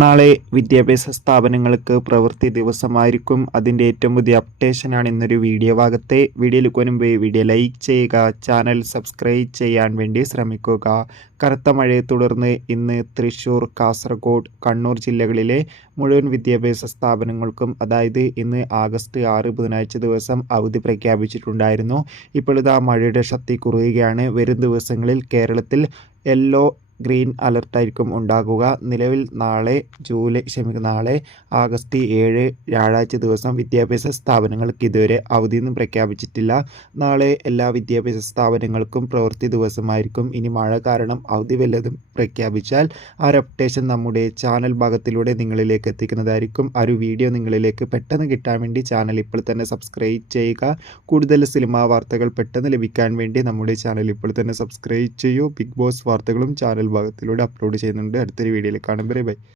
നാളെ വിദ്യാഭ്യാസ സ്ഥാപനങ്ങൾക്ക് പ്രവൃത്തി ദിവസമായിരിക്കും. അതിൻ്റെ ഏറ്റവും പുതിയ അപ്ഡേഷനാണ് ഇന്നൊരു വീഡിയോ ഭാഗത്തെ. വീഡിയോയിൽ മുൻപ് വീഡിയോ ലൈക്ക് ചെയ്യുക, ചാനൽ സബ്സ്ക്രൈബ് ചെയ്യാൻ വേണ്ടി ശ്രമിക്കുക. കനത്ത മഴയെ തുടർന്ന് ഇന്ന് തൃശ്ശൂർ, കാസർഗോഡ്, കണ്ണൂർ ജില്ലകളിലെ മുഴുവൻ വിദ്യാഭ്യാസ സ്ഥാപനങ്ങൾക്കും അതായത് ഇന്ന് ആഗസ്റ്റ് 6 ബുധനാഴ്ച ദിവസം അവധി പ്രഖ്യാപിച്ചിട്ടുണ്ടായിരുന്നു. ഇപ്പോൾ ഇതാ മഴയുടെ ശക്തി കുറയുകയാണ്. വരും ദിവസങ്ങളിൽ കേരളത്തിൽ യെല്ലോ ഗ്രീൻ അലർട്ടായിരിക്കും ഉണ്ടാകുക. നിലവിൽ നാളെ ആഗസ്റ്റ് 7 വ്യാഴാഴ്ച ദിവസം വിദ്യാഭ്യാസ സ്ഥാപനങ്ങൾക്ക് ഇതുവരെ അവധിയൊന്നും പ്രഖ്യാപിച്ചിട്ടില്ല. നാളെ എല്ലാ വിദ്യാഭ്യാസ സ്ഥാപനങ്ങൾക്കും പ്രവൃത്തി ദിവസമായിരിക്കും. ഇനി മഴ കാരണം അവധി വല്ലതും പ്രഖ്യാപിച്ചാൽ ആ ഒരു അപ്ഡേഷൻ നമ്മുടെ ചാനൽ ഭാഗത്തിലൂടെ നിങ്ങളിലേക്ക് എത്തിക്കുന്നതായിരിക്കും. ആ ഒരു വീഡിയോ നിങ്ങളിലേക്ക് പെട്ടെന്ന് കിട്ടാൻ വേണ്ടി ചാനൽ ഇപ്പോൾ തന്നെ സബ്സ്ക്രൈബ് ചെയ്യുക. കൂടുതൽ സിനിമാ വാർത്തകൾ പെട്ടെന്ന് ലഭിക്കാൻ വേണ്ടി നമ്മുടെ ചാനൽ ഇപ്പോൾ തന്നെ സബ്സ്ക്രൈബ് ചെയ്യൂ. ബിഗ് ബോസ് വാർത്തകളും ചാനൽ ഭാഗത്തിലൂടെ അപ്ലോഡ് ചെയ്യുന്നുണ്ട്. അടുത്തൊരു വീഡിയോയിൽ കാണുമ്പോൾ ബൈ.